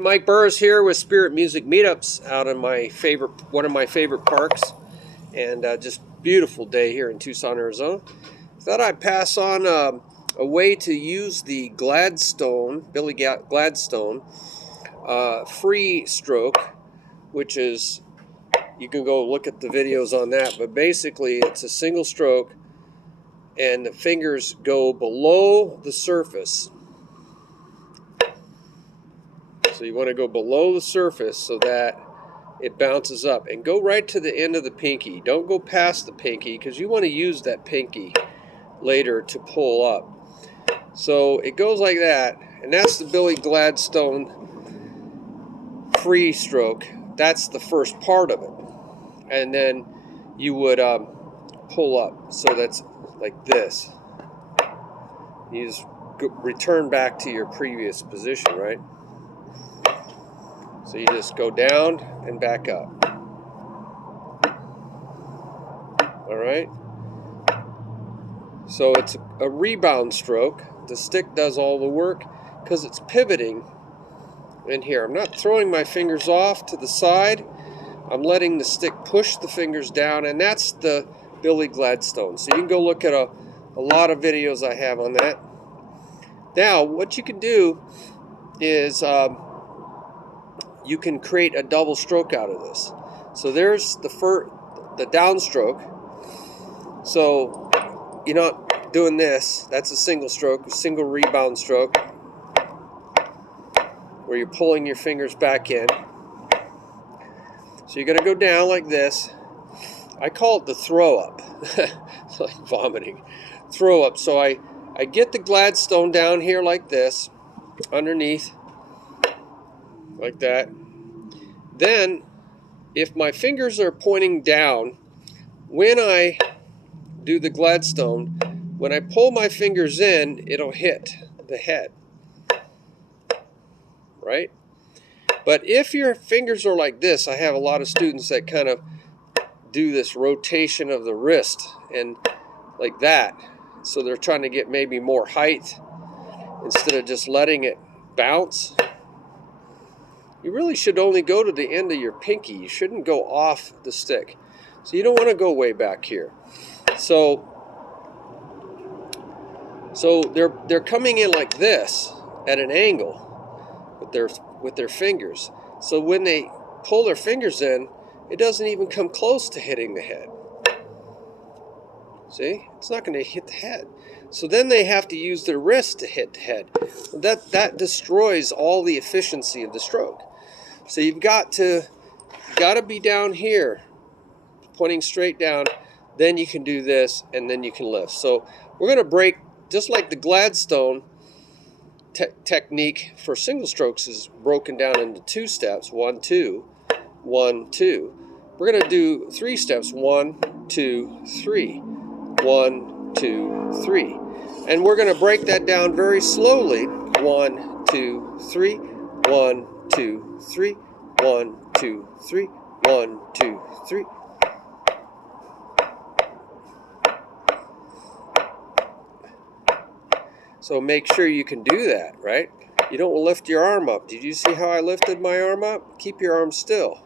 Mike Burris here with Spirit Music Meetups out in one of my favorite parks, and just beautiful day here in Tucson, Arizona. Thought I'd pass on a way to use the Gladstone, Billy Gladstone free stroke, which is, you can go look at the videos on that, but basically it's a single stroke and the fingers go below the surface. So you want to go below the surface so that it bounces up, and go right to the end of the pinky. Don't go past the pinky because you want to use that pinky later to pull up. So it goes like that, and that's the Billy Gladstone free stroke. That's the first part of it, and then you would pull up. So that's like this. You just return back to your previous position, right? So you just go down and back up. All right. So it's a rebound stroke. The stick does all the work because it's pivoting in here. I'm not throwing my fingers off to the side. I'm letting the stick push the fingers down, and that's the Billy Gladstone. So you can go look at a lot of videos I have on that. Now, what you can do is you can create a double stroke out of this. So there's the downstroke. So you're not doing this. That's a single stroke, a single rebound stroke, where you're pulling your fingers back in. So you're going to go down like this. I call it the throw up. It's like vomiting. Throw up. So I get the Gladstone down here like this, underneath, like that. Then, if my fingers are pointing down, when I do the Gladstone, when I pull my fingers in, it'll hit the head, right? But if your fingers are like this, I have a lot of students that kind of do this rotation of the wrist and like that. So they're trying to get maybe more height instead of just letting it bounce. You really should only go to the end of your pinky. You shouldn't go off the stick. So you don't want to go way back here. So they're coming in like this at an angle with their fingers. So when they pull their fingers in, it doesn't even come close to hitting the head. See? It's not going to hit the head. So then they have to use their wrist to hit the head. That destroys all the efficiency of the stroke. So you've got to be down here, pointing straight down. Then you can do this, and then you can lift. So we're going to break, just like the Gladstone technique for single strokes is broken down into 2 steps. 1, 2, 1, 2. We're going to do 3 steps. 1, 2, 3. 1, 2, 3. And we're going to break that down very slowly. 1, 2, 3. 1, 2, 3. 1, 2, 3. 1, 2, 3. So make sure you can do that, right? You don't lift your arm up. Did you see how I lifted my arm up? Keep your arm still.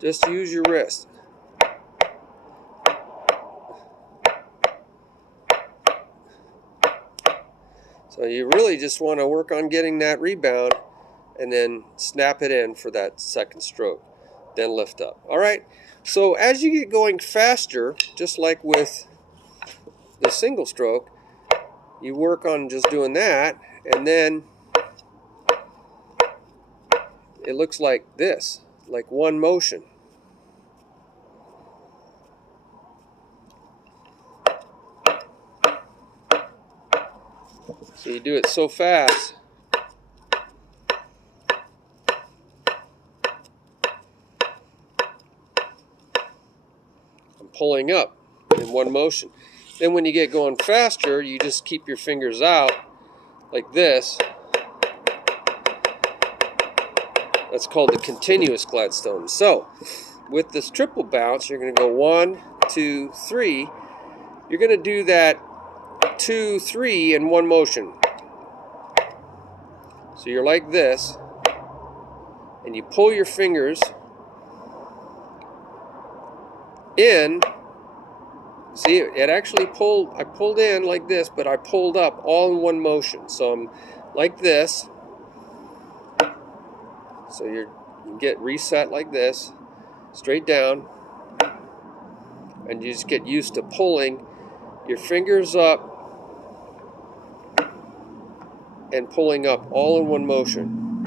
Just use your wrist. So you really just want to work on getting that rebound and then snap it in for that second stroke. Then lift up. All right. So as you get going faster, just like with the single stroke, you work on just doing that, and then it looks like this, like one motion. So you do it so fast. I'm pulling up in one motion. Then when you get going faster, you just keep your fingers out like this. That's called the continuous Gladstone. So with this triple bounce, you're going to go 1, 2, 3. You're going to do that 2, 3 in one motion. So you're like this, and you pull your fingers in. See, it actually pulled, I pulled in like this, but I pulled up all in one motion. So I'm like this. So you get reset like this, straight down, and you just get used to pulling your fingers up and pulling up all in one motion.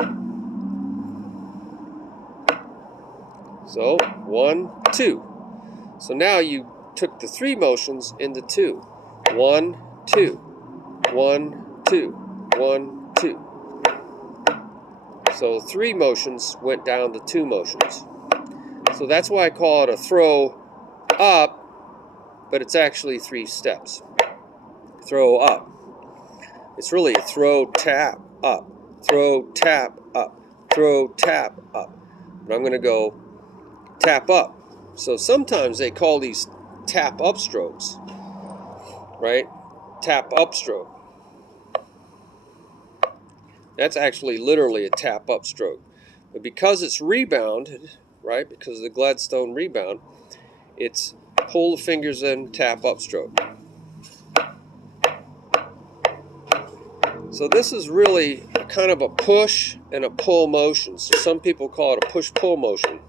So 1, 2. So now you took the 3 motions into 2. 1, 2, 1, 2, 1, 2. So 3 motions went down to 2 motions. So that's why I call it a throw up, but it's actually 3 steps. Throw up. It's really a throw, tap, up, throw, tap, up, throw, tap, up. But I'm going to go tap up. So sometimes they call these tap up strokes, right? Tap up stroke. That's actually literally a tap up stroke. But because it's rebound, right? Because of the Gladstone Rebound, it's pull the fingers in, tap up stroke. So this is really kind of a push and a pull motion. So some people call it a push-pull motion.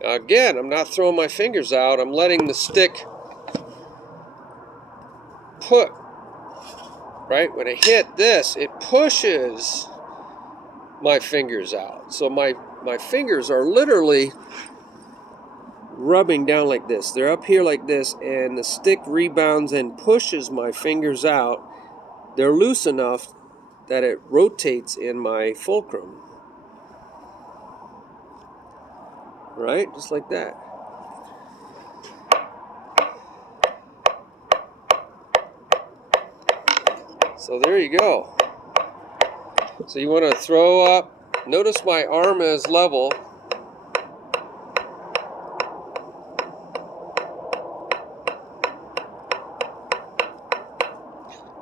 Now again, I'm not throwing my fingers out. I'm letting the stick put, right? When I hit this, it pushes my fingers out. So my fingers are literally rubbing down like this. They're up here like this, and the stick rebounds and pushes my fingers out. They're loose enough that it rotates in my fulcrum. Right? Just like that. So there you go. So you want to throw up. Notice my arm is level.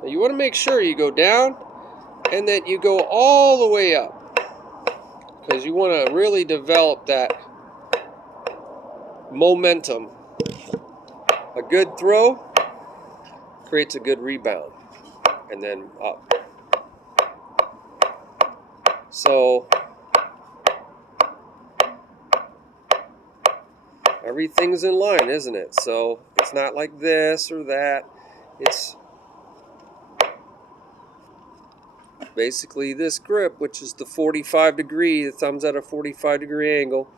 Now you want to make sure you go down and that you go all the way up, because you want to really develop that momentum. A good throw creates a good rebound, and then up. So everything's in line, isn't it? So it's not like this or that. It's basically this grip, which is the 45 degree, the thumb's at a 45 degree angle,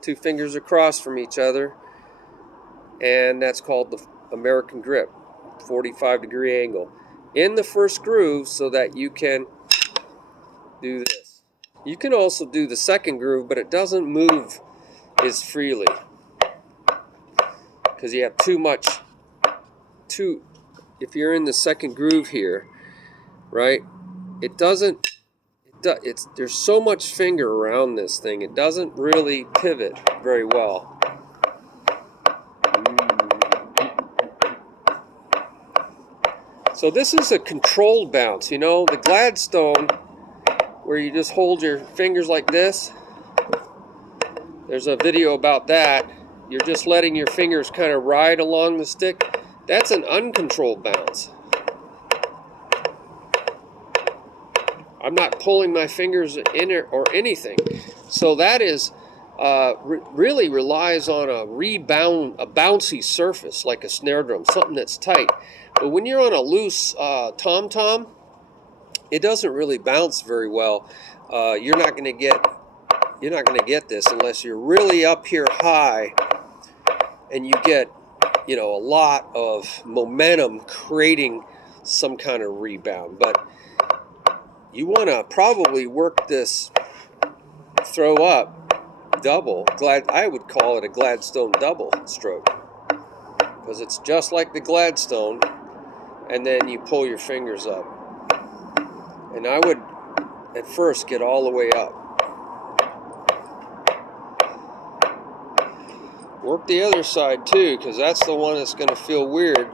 2 fingers across from each other, and that's called the American grip, 45 degree angle in the first groove, so that you can do this. You can also do the second groove, but it doesn't move as freely because you have if you're in the second groove here, right, there's so much finger around this thing, it doesn't really pivot very well. So this is a controlled bounce, you know, the Gladstone, where you just hold your fingers like this. There's a video about that. You're just letting your fingers kind of ride along the stick. That's an uncontrolled bounce. I'm not pulling my fingers in it or anything. So that is really relies on a bouncy surface, like a snare drum, something that's tight. But when you're on a loose tom-tom, it doesn't really bounce very well. You're not going to get this unless you're really up here high, and you get, you know, a lot of momentum creating some kind of rebound. But you want to probably work this throw up double. I would call it a Gladstone double stroke, because it's just like the Gladstone, and then you pull your fingers up. And I would at first get all the way up. Work the other side too, because that's the one that's going to feel weird.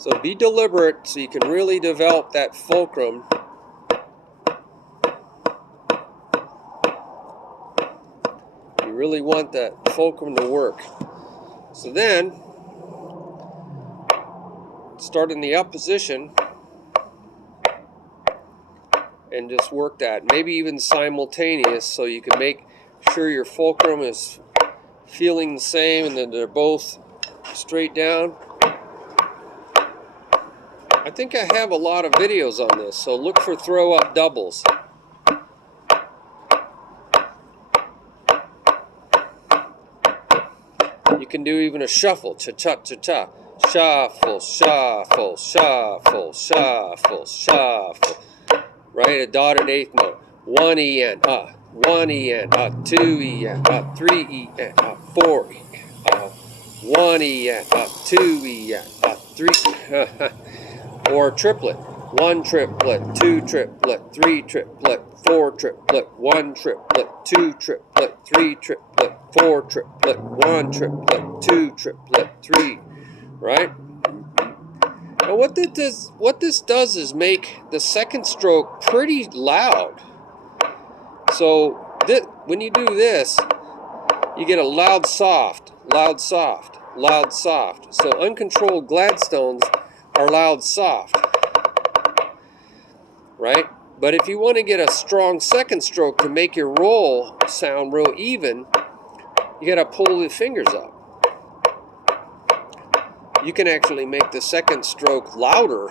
So be deliberate so you can really develop that fulcrum. You really want that fulcrum to work. So then, start in the up position and just work that. Maybe even simultaneous so you can make sure your fulcrum is feeling the same and then they're both straight down. I think I have a lot of videos on this, so look for throw up doubles. You can do even a shuffle, cha-cha-cha-cha. Shuffle, shuffle, shuffle, shuffle, shuffle. Right, a dotted eighth note. 1 E-N, 1 E-N, 2 E-N, 3 E-N, 4 E-N, 1 E-N, 2 E-N, 3 or triplet. 1 triplet, 2 triplet, 3 triplet, 4 triplet, 1 triplet, 2 triplet, 3 triplet, 4 triplet, 1 triplet, 2 triplet, 3, right? Now what this does is make the second stroke pretty loud. So when you do this, you get a loud soft, loud soft, loud soft. So uncontrolled Gladstones are loud soft, right? But if you want to get a strong second stroke to make your roll sound real even, you got to pull the fingers up. You can actually make the second stroke louder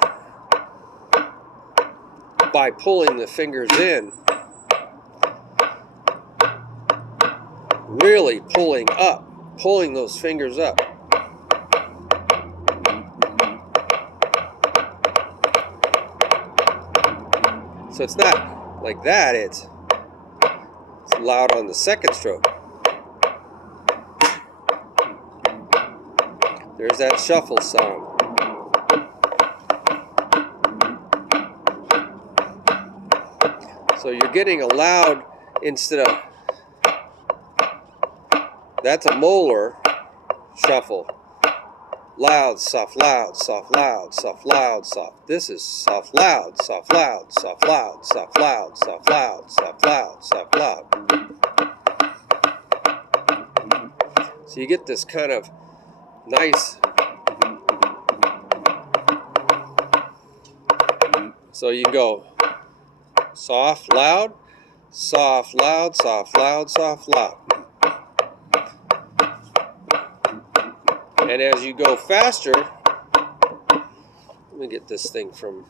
by pulling the fingers in. Really pulling up, pulling those fingers up. So it's not like that, it's loud on the second stroke. There's that shuffle sound. So you're getting a loud instead of, that's a molar shuffle. Loud, soft, loud, soft, loud, soft, loud, soft. This is soft, loud, soft, loud, soft, loud, soft, loud, soft, loud, soft, loud, soft, loud. So you get this kind of nice. So you go soft, loud, soft, loud, soft, loud, soft, loud. And as you go faster, let me get this thing from.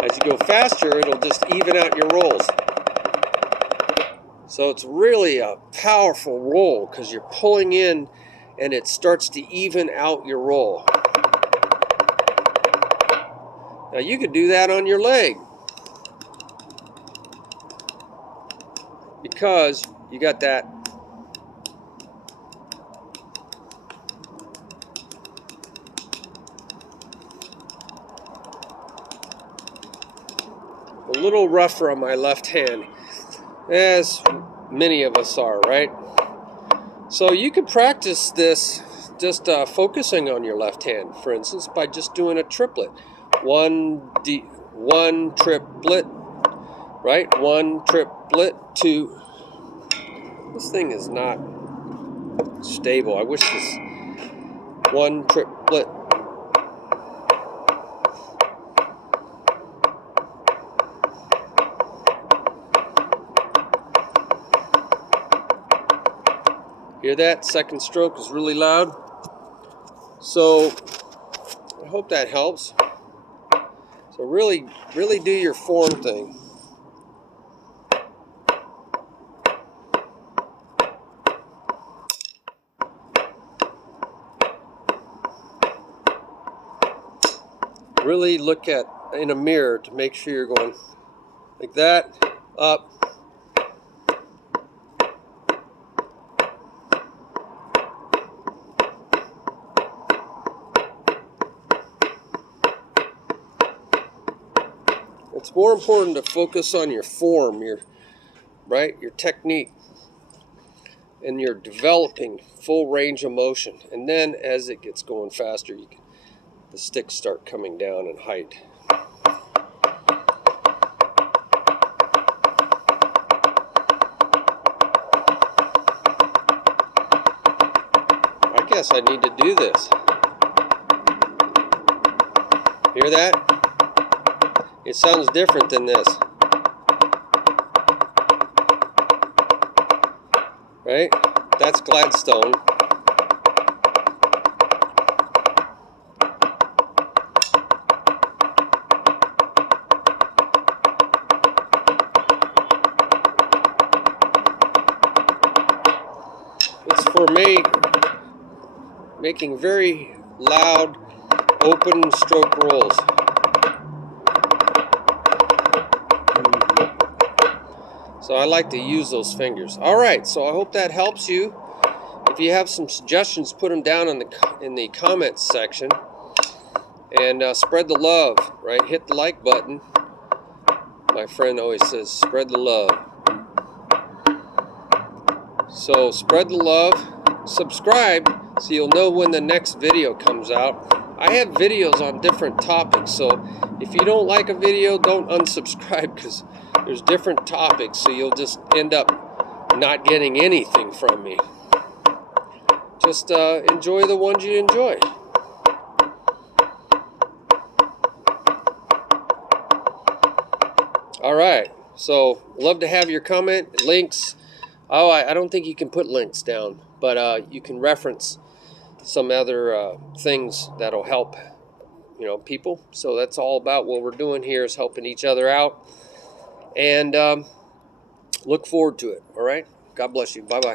As you go faster, it'll just even out your rolls. So it's really a powerful roll because you're pulling in and it starts to even out your roll. Now you could do that on your leg because you got that a little rougher on my left hand, as many of us are, right? So you could practice this just focusing on your left hand, for instance, by just doing a triplet. One triplet, right? 1 triplet, 2. This thing is not stable. I wish this. 1 triplet. Hear that? Second stroke is really loud. So I hope that helps. So really do your form thing. Really look at in a mirror to make sure you're going like that, up. It's more important to focus on your form, your technique, and you're developing full range of motion. And then as it gets going faster, the sticks start coming down in height. I guess I need to do this. Hear that? It sounds different than this. Right? That's Gladstone. It's for me making very loud open stroke rolls. So I like to use those fingers. Alright, so I hope that helps you. If you have some suggestions, put them down in the comments section. And spread the love, right? Hit the like button. My friend always says, spread the love. So spread the love. Subscribe so you'll know when the next video comes out. I have videos on different topics, so if you don't like a video, don't unsubscribe, because there's different topics, so you'll just end up not getting anything from me. Just enjoy the ones you enjoy. Alright, so love to have your comment, links. Oh, I don't think you can put links down, but you can reference some other things that'll help, people. So that's all about what we're doing here, is helping each other out. And look forward to it. All right. God bless you. Bye-bye.